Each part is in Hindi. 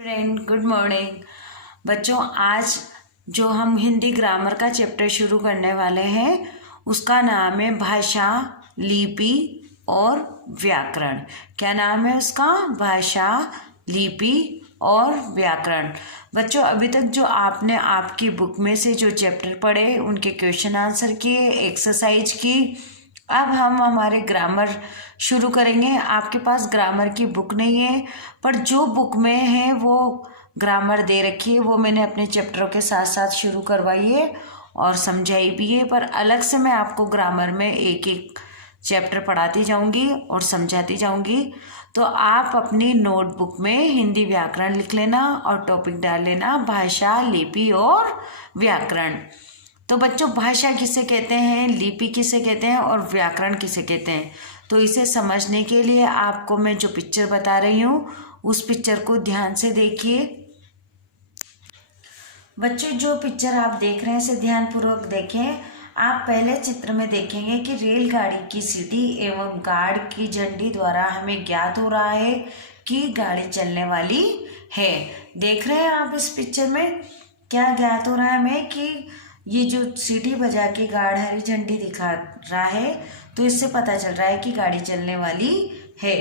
फ्रेंड गुड मॉर्निंग बच्चों। आज जो हम हिंदी ग्रामर का चैप्टर शुरू करने वाले हैं उसका नाम है भाषा, लिपि और व्याकरण। क्या नाम है उसका? भाषा, लिपि और व्याकरण। बच्चों, अभी तक जो आपने आपकी बुक में से जो चैप्टर पढ़े उनके क्वेश्चन आंसर किए, एक्सरसाइज की। अब हम हमारे ग्रामर शुरू करेंगे। आपके पास ग्रामर की बुक नहीं है, पर जो बुक में है वो ग्रामर दे रखी है, वो मैंने अपने चैप्टरों के साथ साथ शुरू करवाई है और समझाई भी है। पर अलग से मैं आपको ग्रामर में एक एक चैप्टर पढ़ाती जाऊंगी और समझाती जाऊंगी। तो आप अपनी नोटबुक में हिंदी व्याकरण लिख लेना और टॉपिक डाल लेना भाषा, लिपि और व्याकरण। तो बच्चों, भाषा किसे कहते हैं, लिपि किसे कहते हैं और व्याकरण किसे कहते हैं, तो इसे समझने के लिए आपको मैं जो पिक्चर बता रही हूँ उस पिक्चर को ध्यान से देखिए। बच्चों, जो पिक्चर आप देख रहे हैं इसे ध्यानपूर्वक देखें। आप पहले चित्र में देखेंगे कि रेलगाड़ी की सीटी एवं गार्ड की झंडी द्वारा हमें ज्ञात हो रहा है कि गाड़ी चलने वाली है। देख रहे हैं आप इस पिक्चर में क्या ज्ञात हो रहा है हमें कि ये जो सीटी बजा के गार्ड हरी झंडी दिखा रहा है, तो इससे पता चल रहा है कि गाड़ी चलने वाली है।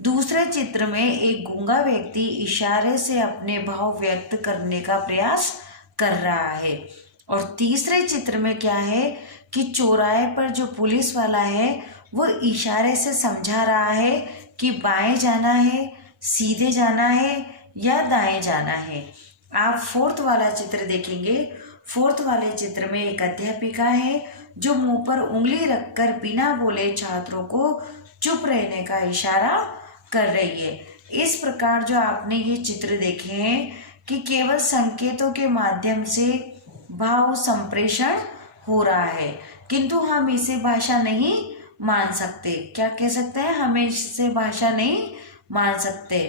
दूसरे चित्र में एक गूंगा व्यक्ति इशारे से अपने भाव व्यक्त करने का प्रयास कर रहा है। और तीसरे चित्र में क्या है कि चौराहे पर जो पुलिस वाला है वो इशारे से समझा रहा है कि बाएं जाना है, सीधे जाना है या दाएं जाना है। आप फोर्थ वाला चित्र देखेंगे। फोर्थ वाले चित्र में एक अध्यापिका है जो मुंह पर उंगली रखकर बिना बोले छात्रों को चुप रहने का इशारा कर रही है। इस प्रकार जो आपने ये चित्र देखे हैं कि केवल संकेतों के माध्यम से भाव संप्रेषण हो रहा है, किंतु हम इसे भाषा नहीं मान सकते। क्या कह सकते हैं? हम इससे भाषा नहीं मान सकते।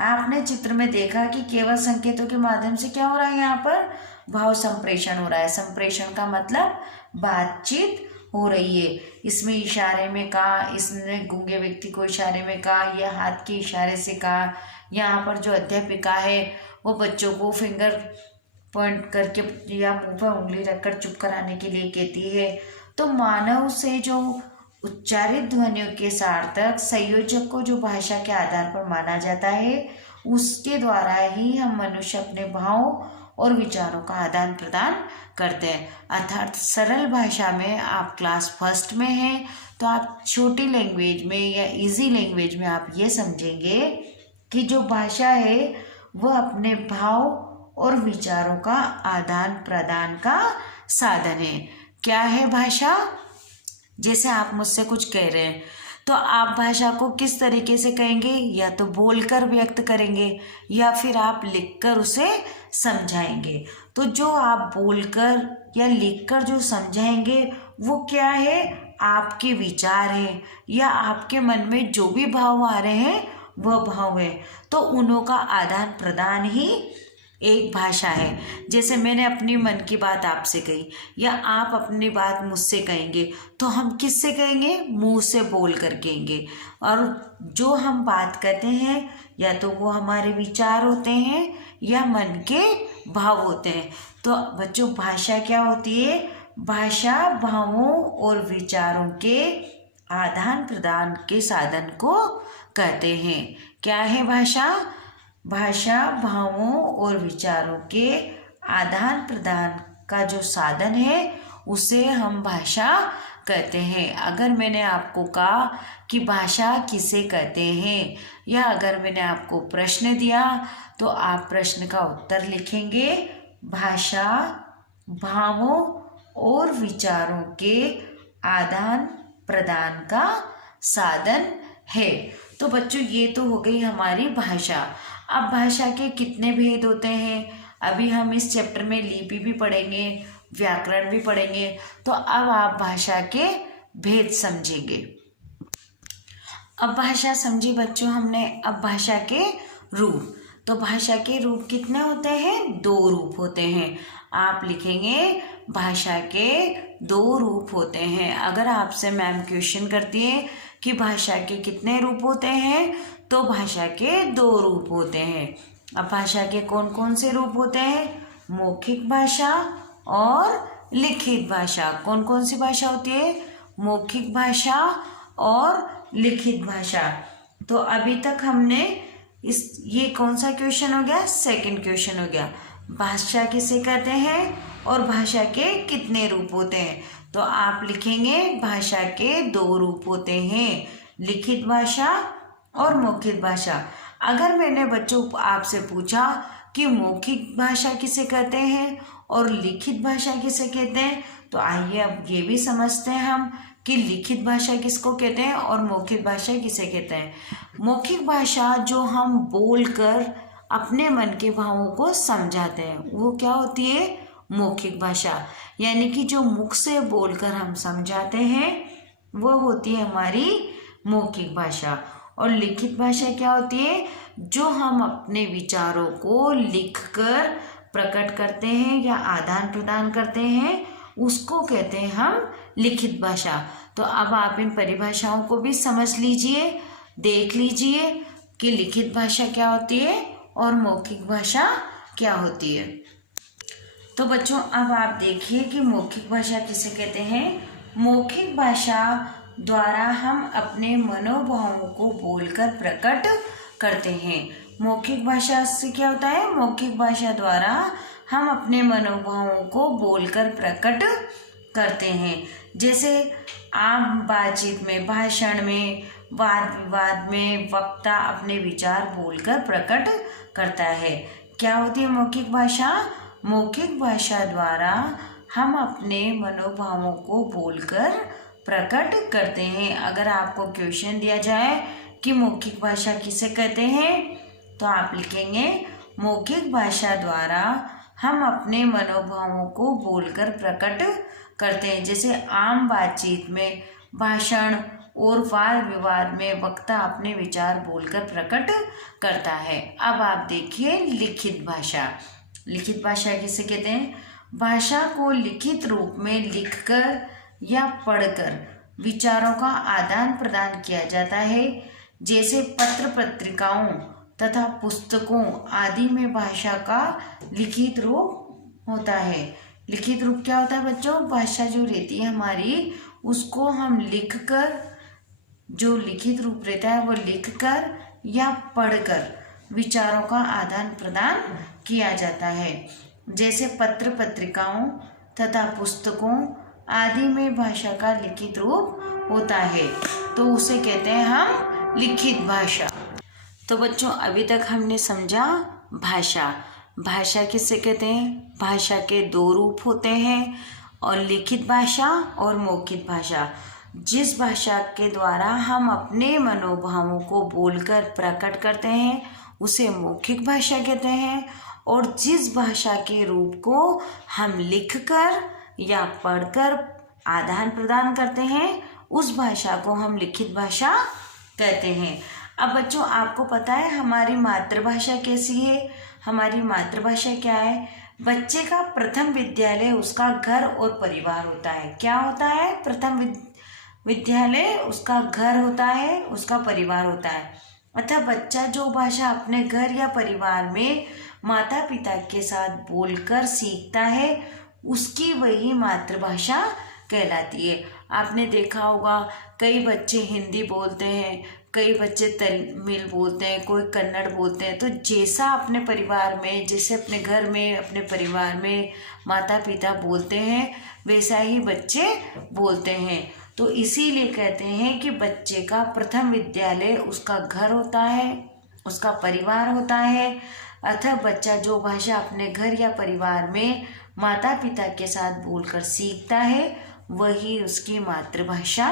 आपने चित्र में देखा कि केवल संकेतों के माध्यम से क्या हो रहा है, यहाँ पर भाव संप्रेषण हो रहा है। संप्रेषण का मतलब बातचीत हो रही है। इसमें इशारे में कहा, इसने गूंगे व्यक्ति को इशारे में कहा, यह हाथ के इशारे से कहा। यहाँ पर जो अध्यापिका है वो बच्चों को फिंगर पॉइंट करके या मुंह पर उंगली रखकर चुप कराने के लिए कहती है। तो मानव से जो उच्चारित ध्वनियों के सार्थक संयोजक को जो भाषा के आधार पर माना जाता है उसके द्वारा ही हम मनुष्य अपने भावों और विचारों का आदान प्रदान करते हैं। अर्थात सरल भाषा में आप क्लास फर्स्ट में हैं तो आप छोटी लैंग्वेज में या इजी लैंग्वेज में आप ये समझेंगे कि जो भाषा है वह अपने भाव और विचारों का आदान प्रदान का साधन है। क्या है भाषा? जैसे आप मुझसे कुछ कह रहे हैं तो आप भाषा को किस तरीके से कहेंगे? या तो बोलकर व्यक्त करेंगे या फिर आप लिखकर उसे समझाएंगे। तो जो आप बोलकर या लिखकर जो समझाएंगे वो क्या है? आपके विचार हैं या आपके मन में जो भी भाव आ रहे हैं वह भाव है। तो उन्हों का आदान प्रदान ही एक भाषा है। जैसे मैंने अपनी मन की बात आपसे कही या आप अपनी बात मुझसे कहेंगे तो हम किससे कहेंगे? मुंह से बोल कर कहेंगे। और जो हम बात करते हैं या तो वो हमारे विचार होते हैं या मन के भाव होते हैं। तो बच्चों, भाषा क्या होती है? भाषा भावों और विचारों के आदान प्रदान के साधन को कहते हैं। क्या है भाषा? भाषा भावों और विचारों के आदान प्रदान का जो साधन है उसे हम भाषा कहते हैं। अगर मैंने आपको कहा कि भाषा किसे कहते हैं या अगर मैंने आपको प्रश्न दिया तो आप प्रश्न का उत्तर लिखेंगे। भाषा भावों और विचारों के आदान प्रदान का साधन है। तो बच्चों, ये तो हो गई हमारी भाषा। अब भाषा के कितने भेद होते हैं? अभी हम इस चैप्टर में लिपि भी पढ़ेंगे, व्याकरण भी पढ़ेंगे। तो अब आप भाषा के भेद समझेंगे। अब भाषा समझी बच्चों हमने। अब भाषा के रूप। तो भाषा के रूप कितने होते हैं? 2 रूप होते हैं। आप लिखेंगे भाषा के 2 रूप होते हैं। अगर आपसे मैम क्वेश्चन करती है कि भाषा के कितने रूप होते हैं तो भाषा के 2 रूप होते हैं। अब भाषा के कौन कौन से रूप होते हैं? मौखिक भाषा और लिखित भाषा। कौन कौन सी भाषा होती है? मौखिक भाषा और लिखित भाषा। तो अभी तक हमने ये कौन सा क्वेश्चन हो गया? सेकंड क्वेश्चन हो गया। भाषा किसे कहते हैं और भाषा के कितने रूप होते हैं? तो आप लिखेंगे भाषा के 2 रूप होते हैं, लिखित भाषा और मौखिक भाषा। अगर मैंने बच्चों आपसे पूछा कि मौखिक भाषा किसे कहते हैं और लिखित भाषा किसे कहते हैं, तो आइए अब ये भी समझते हैं हम कि लिखित भाषा किसको कहते हैं और मौखिक भाषा किसे कहते हैं। मौखिक भाषा जो हम बोलकर अपने मन के भावों को समझाते हैं, वो क्या होती है? मौखिक भाषा। यानी कि जो मुख से बोलकर हम समझाते हैं वो होती है हमारी मौखिक भाषा। और लिखित भाषा क्या होती है? जो हम अपने विचारों को लिखकर प्रकट करते हैं या आदान प्रदान करते हैं, उसको कहते हैं हम लिखित भाषा। तो अब आप इन परिभाषाओं को भी समझ लीजिए, देख लीजिए कि लिखित भाषा क्या होती है और मौखिक भाषा क्या होती है। तो बच्चों अब आप देखिए कि मौखिक भाषा किसे कहते हैं। मौखिक भाषा द्वारा हम अपने मनोभावों को बोलकर प्रकट करते हैं। मौखिक भाषा से क्या होता है? मौखिक भाषा द्वारा हम अपने मनोभावों को बोलकर प्रकट करते हैं। जैसे आम बातचीत में, भाषण में, वाद विवाद में वक्ता अपने विचार बोलकर प्रकट करता है। क्या होती है मौखिक भाषा? मौखिक भाषा द्वारा हम अपने मनोभावों को बोलकर प्रकट करते हैं। अगर आपको क्वेश्चन दिया जाए कि मौखिक भाषा किसे कहते हैं, तो आप लिखेंगे मौखिक भाषा द्वारा हम अपने मनोभावों को बोलकर प्रकट करते हैं। जैसे आम बातचीत में, भाषण और वाद विवाद में वक्ता अपने विचार बोलकर प्रकट करता है। अब आप देखिए लिखित भाषा। लिखित भाषा किसे कहते हैं? भाषा को लिखित रूप में लिखकर या पढ़कर विचारों का आदान प्रदान किया जाता है। जैसे पत्र पत्रिकाओं तथा पुस्तकों आदि में भाषा का लिखित रूप होता है। लिखित रूप क्या होता है बच्चों? भाषा जो रहती है हमारी, उसको हम लिखकर, जो लिखित रूप रहता है वो लिखकर या पढ़कर विचारों का आदान प्रदान किया जाता है। जैसे पत्र पत्रिकाओं तथा पुस्तकों आदि में भाषा का लिखित रूप होता है, तो उसे कहते हैं हम लिखित भाषा। तो बच्चों अभी तक हमने समझा भाषा। भाषा किसे कहते हैं? भाषा के 2 रूप होते हैं, और लिखित भाषा और मौखिक भाषा। जिस भाषा के द्वारा हम अपने मनोभावों को बोलकर प्रकट करते हैं उसे मौखिक भाषा कहते हैं, और जिस भाषा के रूप को हम लिखकर या पढ़कर आदान प्रदान करते हैं उस भाषा को हम लिखित भाषा कहते हैं। अब बच्चों आपको पता है हमारी मातृभाषा कैसी है? हमारी मातृभाषा क्या है? बच्चे का प्रथम विद्यालय उसका घर और परिवार होता है। क्या होता है? प्रथम विद्यालय उसका घर होता है, उसका परिवार होता है। अतः बच्चा जो भाषा अपने घर या परिवार में माता पिता के साथ बोलकर सीखता है उसकी वही मातृभाषा कहलाती है। आपने देखा होगा कई बच्चे हिंदी बोलते हैं, कई बच्चे तमिल बोलते हैं, कोई कन्नड़ बोलते हैं। तो जैसा अपने परिवार में, जैसे अपने घर में, अपने परिवार में माता पिता बोलते हैं वैसा ही बच्चे बोलते हैं। तो इसीलिए कहते हैं कि बच्चे का प्रथम विद्यालय उसका घर होता है, उसका परिवार होता है। अतः बच्चा जो भाषा अपने घर या परिवार में माता पिता के साथ बोलकर सीखता है वही उसकी मातृभाषा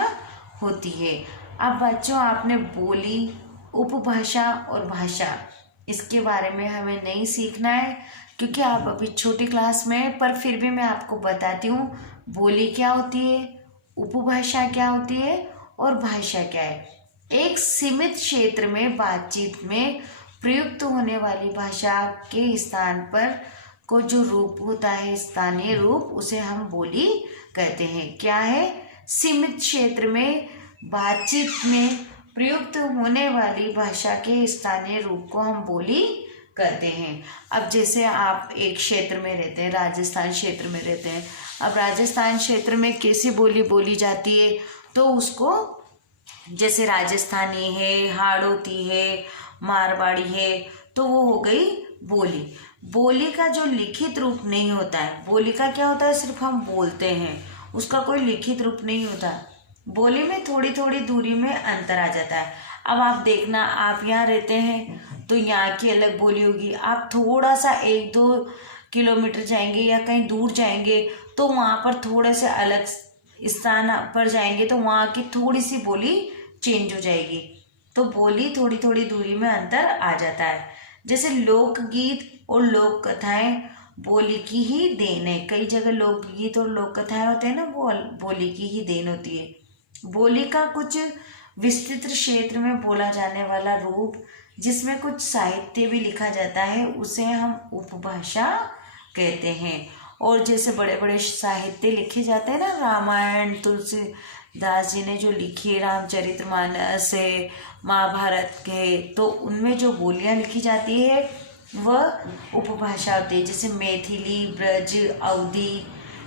होती है। अब बच्चों आपने बोली, उपभाषा और भाषा, इसके बारे में हमें नहीं सीखना है क्योंकि आप अभी छोटी क्लास में हैं, पर फिर भी मैं आपको बताती हूँ बोली क्या होती है, उपभाषा क्या होती है और भाषा क्या है। एक सीमित क्षेत्र में बातचीत में प्रयुक्त होने वाली भाषा के स्थान पर को जो रूप होता है, स्थानीय रूप, उसे हम बोली कहते हैं। क्या है? सीमित क्षेत्र में बातचीत में प्रयुक्त होने वाली भाषा के स्थानीय रूप को हम बोली करते हैं। अब जैसे आप एक क्षेत्र में रहते हैं, राजस्थान क्षेत्र में रहते हैं, अब राजस्थान क्षेत्र में कैसी बोली बोली जाती है, तो उसको जैसे राजस्थानी है, हाड़ौती है, मारवाड़ी है, तो वो हो गई बोली। बोली का जो लिखित रूप नहीं होता है, बोली का क्या होता है, सिर्फ हम बोलते हैं, उसका कोई लिखित रूप नहीं होता। बोली में थोड़ी थोड़ी दूरी में अंतर आ जाता है। अब आप देखना, आप यहाँ रहते हैं तो यहाँ की अलग बोली होगी, आप थोड़ा सा 1-2 किलोमीटर जाएंगे या कहीं दूर जाएंगे तो वहाँ पर थोड़े से अलग स्थान पर जाएंगे तो वहाँ की थोड़ी सी बोली चेंज हो जाएगी। तो बोली थोड़ी थोड़ी दूरी में अंतर आ जाता है। जैसे लोकगीत और लोक कथाएं बोली की ही देन है। कई जगह लोकगीत और लोक कथाएं होते हैं ना, वो बोली की ही देन होती है। बोली का कुछ विस्तृत क्षेत्र में बोला जाने वाला रूप जिसमें कुछ साहित्य भी लिखा जाता है, उसे हम उपभाषा कहते हैं। और जैसे बड़े बड़े साहित्य लिखे जाते हैं ना, रामायण तुलसीदास जी ने जो लिखी है, रामचरितमानस है, महाभारत के, तो उनमें जो बोलियां लिखी जाती है वह उपभाषा होती है। जैसे मैथिली, ब्रज, अवधी,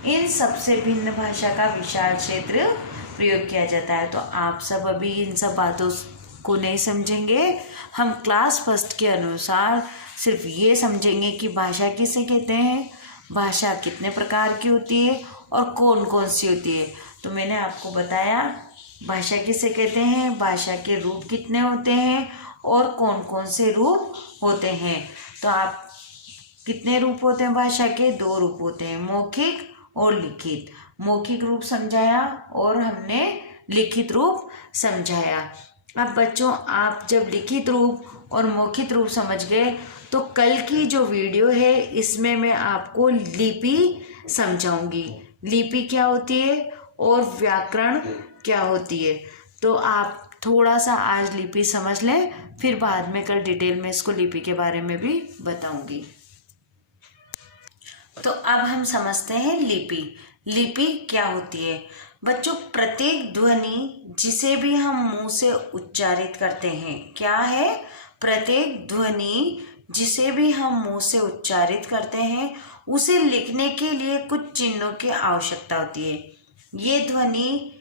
इन सबसे भिन्न भाषा का विशाल क्षेत्र प्रयोग किया जाता है। तो आप सब अभी इन सब बातों को नहीं समझेंगे, हम क्लास फर्स्ट के अनुसार सिर्फ ये समझेंगे कि भाषा किसे कहते हैं, भाषा कितने प्रकार की होती है और कौन कौन सी होती है। तो मैंने आपको बताया भाषा किसे कहते हैं, भाषा के रूप कितने होते हैं और कौन कौन से रूप होते हैं। तो आप कितने रूप होते हैं भाषा के? 2 रूप होते हैं, मौखिक और लिखित। मौखिक रूप समझाया और हमने लिखित रूप समझाया। अब बच्चों, आप जब लिखित रूप और मौखिक रूप समझ गए तो कल की जो वीडियो है इसमें मैं आपको लिपि समझाऊंगी। लिपि क्या होती है और व्याकरण क्या होती है। तो आप थोड़ा सा आज लिपि समझ लें, फिर बाद में कल डिटेल में इसको लिपि के बारे में भी बताऊंगी। तो अब हम समझते हैं लिपि। लिपि क्या होती है बच्चों? प्रत्येक ध्वनि जिसे भी हम मुंह से उच्चारित करते हैं, क्या है? प्रत्येक ध्वनि जिसे भी हम मुंह से उच्चारित करते हैं उसे लिखने के लिए कुछ चिन्हों की आवश्यकता होती है। ये ध्वनि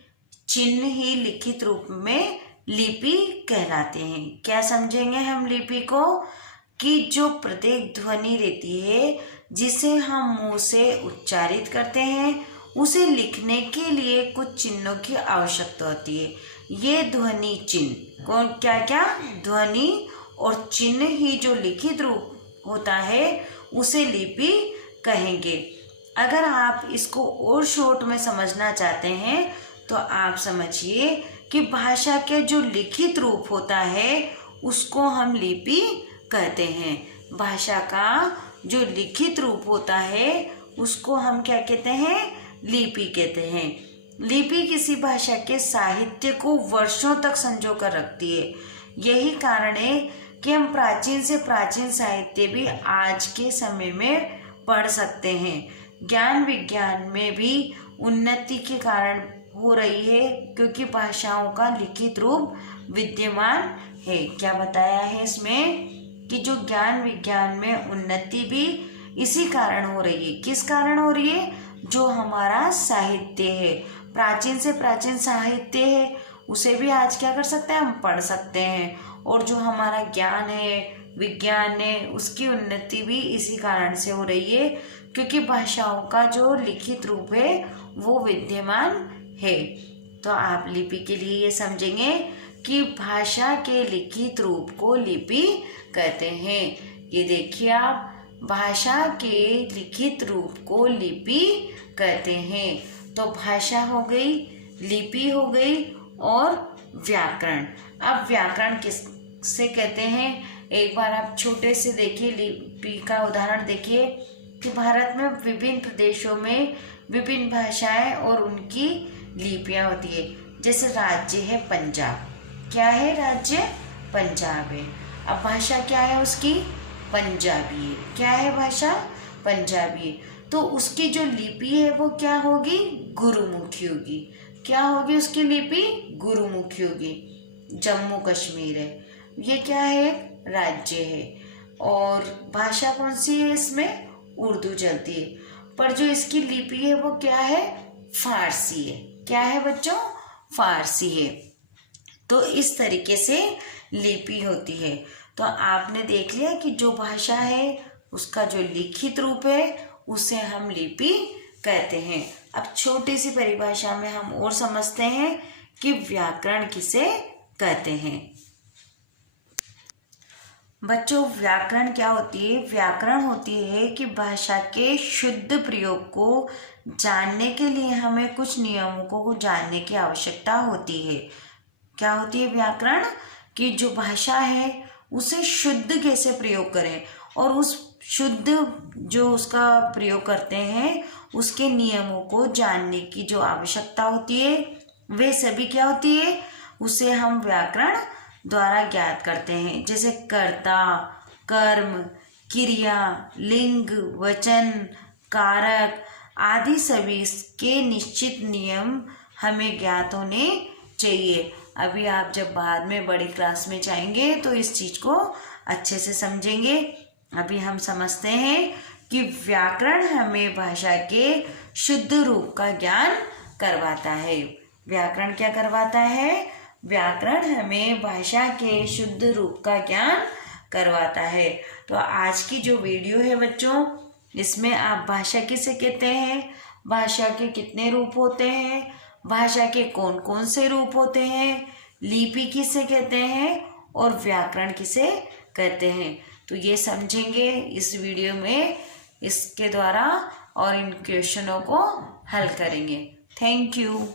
चिन्ह ही लिखित रूप में लिपि कहलाते हैं। क्या समझेंगे हम लिपि को? कि जो प्रत्येक ध्वनि रहती है जिसे हम मुंह से उच्चारित करते हैं उसे लिखने के लिए कुछ चिन्हों की आवश्यकता होती है। ये ध्वनि चिन्ह कौन, क्या क्या? ध्वनि और चिन्ह ही जो लिखित रूप होता है उसे लिपि कहेंगे। अगर आप इसको और शॉर्ट में समझना चाहते हैं तो आप समझिए कि भाषा के जो लिखित रूप होता है उसको हम लिपि कहते हैं। भाषा का जो लिखित रूप होता है उसको हम क्या कहते हैं? लिपि कहते हैं। लिपि किसी भाषा के साहित्य को वर्षों तक संजो कर रखती है। यही कारण है कि हम प्राचीन से प्राचीन साहित्य भी आज के समय में पढ़ सकते हैं। ज्ञान विज्ञान में भी उन्नति के कारण हो रही है क्योंकि भाषाओं का लिखित रूप विद्यमान है। क्या बताया है इसमें कि जो ज्ञान विज्ञान में उन्नति भी इसी कारण हो रही है। किस कारण हो रही है? जो हमारा साहित्य है, प्राचीन से प्राचीन साहित्य है, उसे भी आज क्या कर सकते हैं? हम पढ़ सकते हैं। और जो हमारा ज्ञान है, विज्ञान है, उसकी उन्नति भी इसी कारण से हो रही है क्योंकि भाषाओं का जो लिखित रूप है वो विद्यमान है। तो आप लिपि के लिए ये समझेंगे कि भाषा के लिखित रूप को लिपि कहते हैं। ये देखिए आप, भाषा के लिखित रूप को लिपि कहते हैं। तो भाषा हो गई, लिपि हो गई और व्याकरण। अब व्याकरण किससे कहते हैं? एक बार आप छोटे से देखिए, लिपि का उदाहरण देखिए कि भारत में विभिन्न प्रदेशों में विभिन्न भाषाएं और उनकी लिपियां होती है। जैसे राज्य है पंजाब, क्या है? राज्य पंजाब है। अब भाषा क्या है उसकी? पंजाबी है। क्या है भाषा? पंजाबी है। तो उसकी जो लिपि है वो क्या होगी? गुरुमुखी होगी। क्या होगी उसकी लिपि? गुरुमुखी होगी। जम्मू कश्मीर है, ये क्या है? राज्य है। और भाषा कौन सी है, इसमें उर्दू चलती है, पर जो इसकी लिपि है वो क्या है, फारसी है। क्या है बच्चों, फारसी है। तो इस तरीके से लिपि होती है। तो आपने देख लिया कि जो भाषा है उसका जो लिखित रूप है उसे हम लिपि कहते हैं। अब छोटी सी परिभाषा में हम और समझते हैं कि व्याकरण किसे कहते हैं। बच्चों, व्याकरण क्या होती है? व्याकरण होती है कि भाषा के शुद्ध प्रयोग को जानने के लिए हमें कुछ नियमों को जानने की आवश्यकता होती है। क्या होती है व्याकरण? कि जो भाषा है उसे शुद्ध कैसे प्रयोग करें, और उस शुद्ध जो उसका प्रयोग करते हैं उसके नियमों को जानने की जो आवश्यकता होती है वे सभी क्या होती है, उसे हम व्याकरण द्वारा ज्ञात करते हैं। जैसे कर्ता, कर्म, क्रिया, लिंग, वचन, कारक आदि सभी के निश्चित नियम हमें ज्ञात होने चाहिए। अभी आप जब बाद में बड़ी क्लास में जाएंगे तो इस चीज को अच्छे से समझेंगे। अभी हम समझते हैं कि व्याकरण हमें भाषा के शुद्ध रूप का ज्ञान करवाता है। व्याकरण क्या करवाता है? व्याकरण हमें भाषा के शुद्ध रूप का ज्ञान करवाता है। तो आज की जो वीडियो है बच्चों, इसमें आप भाषा किसे कहते हैं, भाषा के कितने रूप होते हैं, भाषा के कौन कौन से रूप होते हैं, लिपि किसे कहते हैं और व्याकरण किसे कहते हैं, तो ये समझेंगे इस वीडियो में। इसके द्वारा और इन क्वेश्चनों को हल करेंगे। Thank you.